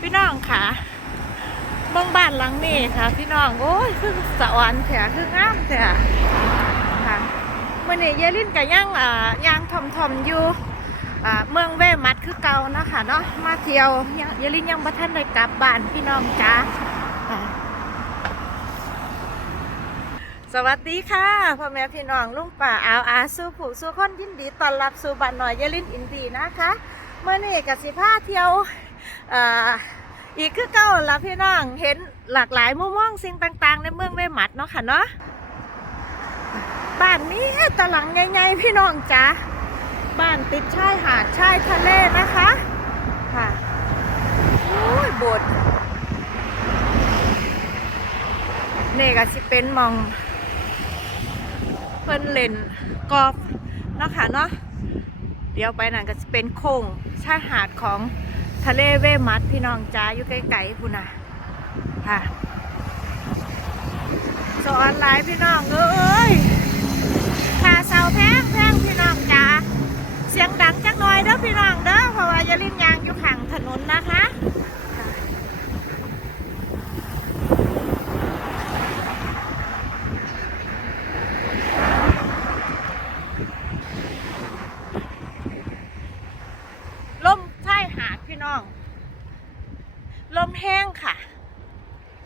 พี่น้องค่ะบ้องบ้านหลังนี้ค่ะ พี่น้องโอ้ยคือสวรรค์แถคืองามแถค่ะเมื่อนี้เยลินกับย่างอ่าย่างทอมทอมอยู่อ่าเมืองแว่มัดคือเก่านะคะเนาะมาเที่ยวยังเยลินยังบ่ทันได้กลับบ้านพี่น้องจ้าสวัสดีค่ะพ่อแม่พี่น้องลุงป่าอาวอาสู้ผู้สู้คนยินดีต้อนรับสู่บ้านหน่อยเยลินอินดีนะคะเมื่อนี้กับสิพาเที่ยว อีกคือเก่าละพี่น้องเห็นหลากหลายมุมมองสิ่งต่าง ๆ ในเมืองเวหมัดเนาะค่ะเนาะบ้านนี้ตะหลังใหญ่ๆพี่น้องจ้าบ้านติดชายหาดชายทะเลนะคะค่ะโอ้ยโบสถ์นี่ก็สิเป็นมอง เพิ่นเล่นกอล์ฟเนาะค่ะเนาะเดี๋ยวไปนั่นก็จะเป็นโค้งชายหาดของ ทะเลเวมัดพี่น้องจ้าอยู่ใกล้ๆพุ่นน่ะค่ะสอนหลายพี่น้องเอ้ยค่าเสาแพงแพงพี่น้องจ้าเสียงดังจักหน่อยเด้อพี่น้องเด้อเพราะว่าอย่าลิ้นยางอยู่ข้างถนนนะคะลมชายหาดพี่น้อง ลมแห้งค่ะ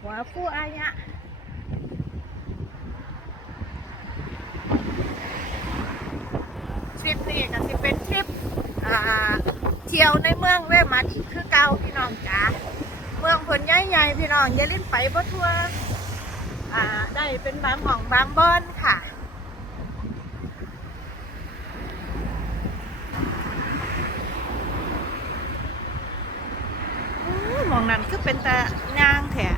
หัวผู้อายะ ทริปนี้ก็สิเป็นทริปอ่า เที่ยวในเมืองเวมัดอีกคือเก่าพี่น้องจ๋าเมืองผลใหญ่ๆพี่น้องอย่าลิ้นไปบ่ทั่วอ่าได้เป็นบางหม่องบางบอนค่ะหูมองนั้นคือเป็นตะย่างแถะ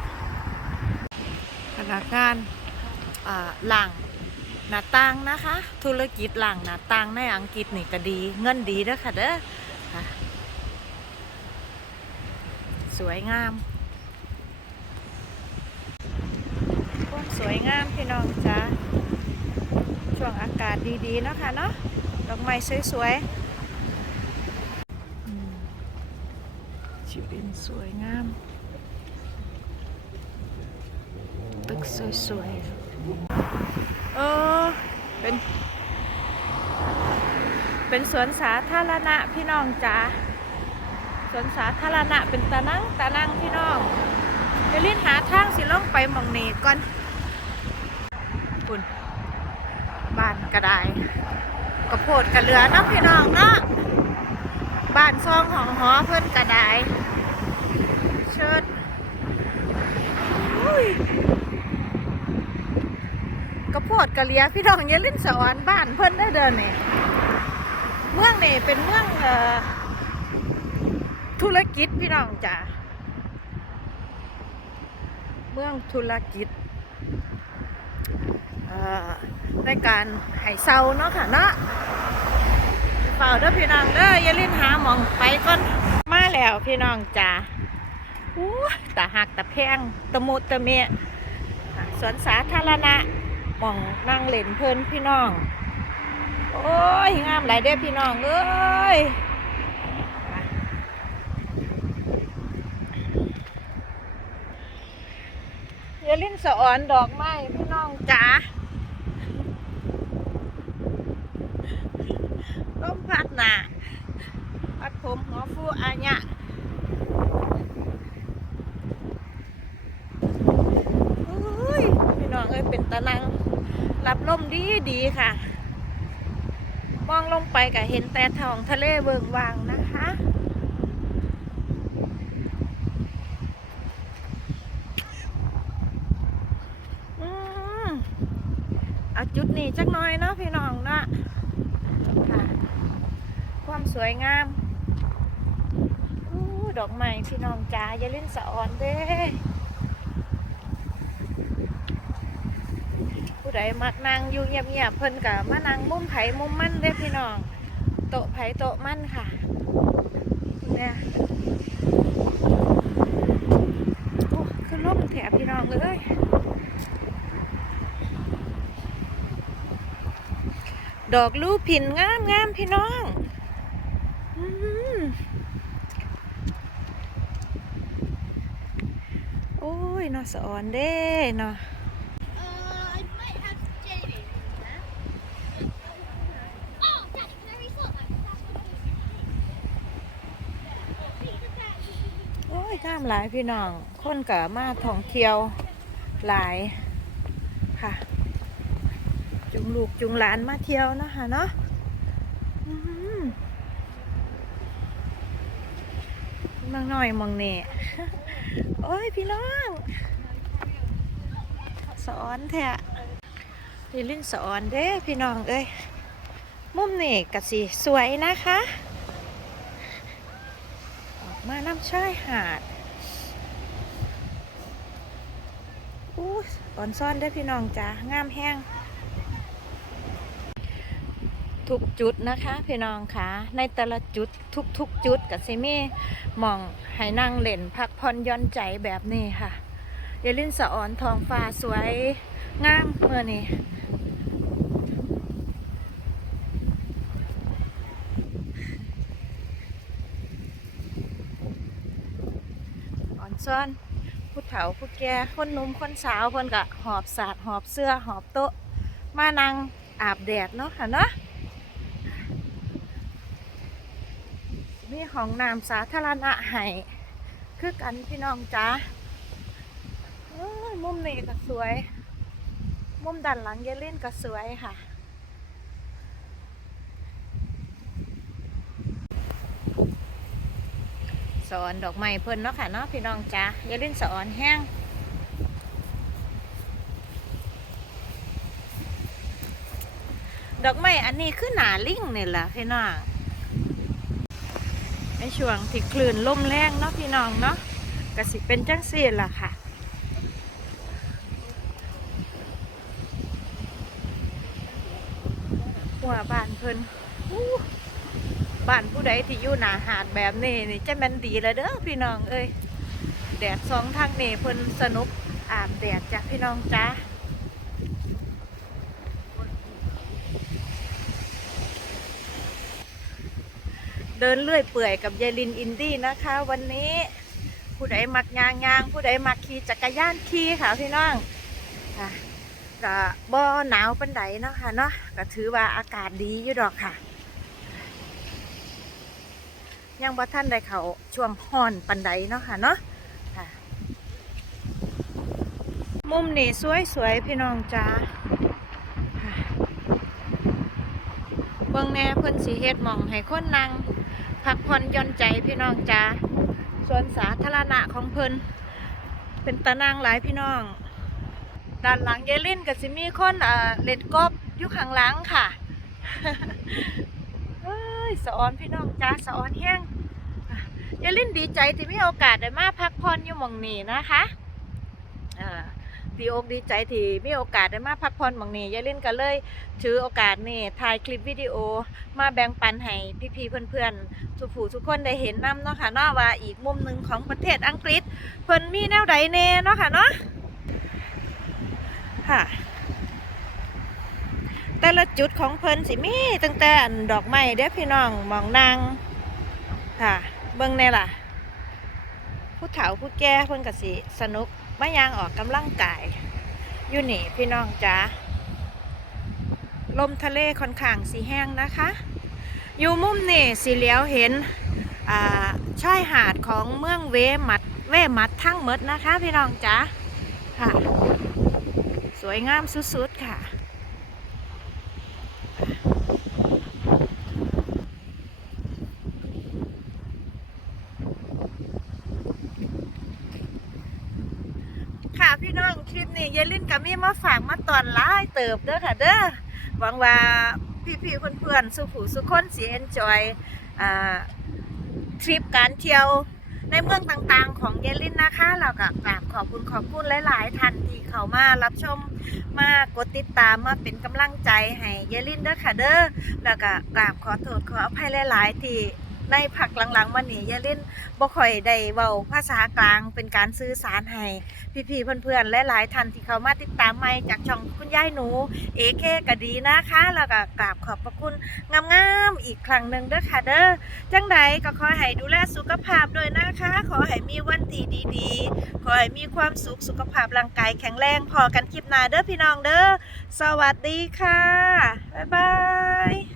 พนักงานอ่าหลังหน้าต่างนะคะ ธุรกิจหลังหน้าต่างในอังกฤษนี่ก็ดี เงินดีด้อค่ะเด้อค่ะ สวยงามสวยงามพี่น้องจ้าช่วงอากาศดีๆเนาะค่ะเนาะดอกไม้สวยๆชีวิตสวยงาม ตึกสวยๆเออเป็น เป็นสวนสาธารณะพี่น้องจ้า สวนสาธารณะเป็นตานั่งตานั่งพี่น้องเดี๋ยวลิ้นหาทางสิล่องไปมองเนก่อนคุณบ้านกระไดกระโพดกระเหลือเนาะพี่น้องเนาะบ้านซองของหอเพิ่นกระไดเชิดอุ้ยกระโพดกระเลียพี่น้องอย่าลิ้นสวรรค์บ้านเพิ่นได้เดินเนี่ยเมืองเนี่เป็นเมืองเอ่อ ธุรกิจพี่น้องจ้ะเมืองธุรกิจเอ่อในการให้เซาเนาะค่ะเนาะเปล่าเด้อพี่น้องเด้ออย่าลิ้นหาหมองไปก่อนมาแล้วพี่น้องจ้ะอู้ตาหักตาแพงตะมุตะเมียสวนสาธารณะหมองนั่งเล่นเพลินพี่น้อง โอ้ยงามหลายเด้อพี่น้องเอ้ย อย่าลิ้นสะอ่อนดอกไม้พี่น้องจ๋าต้มพัดหนาพัดผมหัวฟูอาญะอุ้ยพี่น้องเอ้ยเป็นตะนังรับลมดีดีค่ะ มองลงไปก็เห็นแต่ท้องทะเลเบิงวางนะคะ อืมเอาจุด นี้จักน่อยเนาะพี่น้องเนะค่ะ ความสวยงามอู้ดอกไม้พี่น้องจ๋าอย่าเล่นสะอ่อนเด้ผู้ใดมักนั่งอยู่เงียบๆเพิ่นกับมานั่งมุมไผ่มุมมั่นเด้พี่น้องโต๊ะไผ่โต๊ะมั่นค่ะเนี่ยโอ้คือล่มแถบพี่น้องเลย ดอกลูกผินงามงามพี่น้องอืมยนาสะออนเด้เนาะโอ้ยงามหลายพี่น้อง คนก็มาท่องเที่ยวหลายค่ะ งลูกจุงหลานมาเที่ยวนะคะเนาะมืองน้อยมองเน่โอ้ยพี่น้องสอนแท้ดิลินสอนเด้พี่น้องเอ้ยมุมนี่กะสิสวยนะคะ ออกมาน้ำชายหาดอู้ตอนซ่อนได้พี่น้องจ้างามแห้ง ทุกจุดนะคะพี่น้องคะในแต่ละจุดทุกๆจุดกับซิมี่มองให้นั่งเล่นพักผ่อนย่อนใจแบบนี้ค่ะเยลินสะออนทองฟ้าสวยงามเมื่อนี้อ่อนซ่อนผู้เฒ่าผู้แก่คนหนุ่มคนสาวเพิ่นก็หอบสาดหอบเสื้อหอบโต๊ะมานั่งอาบแดดเนาะค่ะเนาะ มีห้องน้ำสาธารณะให้คือกันพี่น้องจ้ามุมนี้ก็สวย มุมด้านหลังเยเล่นก็สวยค่ะสอนดอกไม้เพิ่นเนาะค่ะเนาะพี่น้องจ้าเยเล่นสอนแห้งดอกไม้อันนี้คือหนาลิงนี่แหละพี่น้อง ในช่วงที่คลื่นลมแรงเนาะพี่น้องเนาะก็สิเป็นจังซี่ล่ะค่ะหัวบ้านเพิ่นบ้านผู้ใดที่อยู่หนาหาดแบบนี้นี่จะแม่นดีแล้วเด้อพี่น้องเอ้ยแดดสองทางนี่เพิ่นสนุกอาบแดดจ้ะพี่น้องจ้า เดินเลื่อยเปื่อยกับยายลินอินดี้นะคะ วันนี้ผู้ใดมักยางยางผู้ใดมักขี่จักรยานขี่ค่ะพี่น้องค่ะก็บ่หนาวปันไดเนาะค่ะเนาะก็ถือว่าอากาศดีอยู่ดอกค่ะ ยังบ่ท่านได้เขาช่วงฮ้อนปันไดเนาะค่ะเนาะค่ะ มุมนี้สวยๆพี่น้องจ้าเบิ่งแน่เพิ่นสิเฮ็ดหม่องให้คนนั่ง พักผ่อนย่อนใจพี่น้องจ้าส่วนสาธารณะของเพิ่นเป็นตานางหลายพี่น้อง ด้านหลังเยลินกับสิมีคนเอ่อเล่นกบอยู่ข้างหลังค่ะเอ้ยสะออนพี่น้องจ้าสะออนแห้งเยลินดีใจที่มีโอกาสได้มาพักผ่อนอยู่หม่องนี้นะคะอ่อ ดีอกดีใจที่มีโอกาสได้มาพักผ่อนหม่องนี้ยายลินก็เลยถือโอกาสนี่ถ่ายคลิปวิดีโอมาแบ่งปันให้พี่ๆเพื่อนๆทุกผู้ทุกคนได้เห็นนํเนาะค่ะเนาะว่าอีกมุมหนึ่งของประเทศอังกฤษเพิ่นมีแนวใดแน่เนาะค่ะเนาะค่ะแต่ละจุดของเพิ่นสิมีตั้งแต่อันดอกไม้เด้อพี่น้องหมองนางค่ะ เบิ่งแน่ล่ะ ผู้เฒ่าผู้แก่เพิ่นก็สิสนุก มายางออกกำลังกายอยู่นี่พี่น้องจ้าลมทะเลค่อนข้างสีแห้งนะคะ อยู่มุมนี่สีเหลียวเห็นอ่าชายหาดของเมืองเวมัดเวมัดทั้งหมดนะคะ พี่น้องจ๊ะค่ะ สวยงามสุดๆค่ะ พี่น้องคลิปนี้เยายลินกับมีมาฝากมาตอนร้ายเติบเด้อค่ะเด้อหวังว่าพี่ๆเพื่อนๆสุผู้สุขคนสิเอนจอยทริปการเที่ยวในเมืองต่างๆ ของเยลินนะคะ เราก็กราบขอบคุณขอบคุณหลายๆท่านที่เข้ามารับชมมากดติดตามมาเป็นกำลังใจให้เยลินเด้อค่ะเด้อแล้วก็กราบขอโทษขออภัยหลายๆที่ ในผักหลังๆมานี่ยายลินบ่ค่อยได้เว้าภาษากลางเป็นการสื่อสารให้พี่ๆเพื่อนๆและหลายท่านที่เขามาติดตามใหม่จากช่องคุณยายหนูเอเคก็ดีนะคะ แล้วก็กราบขอบพระคุณงามๆอีกครั้งหนึ่งเด้อค่ะเด้อจังใดก็ขอให้ดูแลสุขภาพด้วยนะคะ ขอให้มีวันที่ดีๆ ขอให้มีความสุขสุขภาพร่างกายแข็งแรงพอกันคลิปหน้าเด้อพี่น้องเด้อสวัสดีค่ะบ๊ายบาย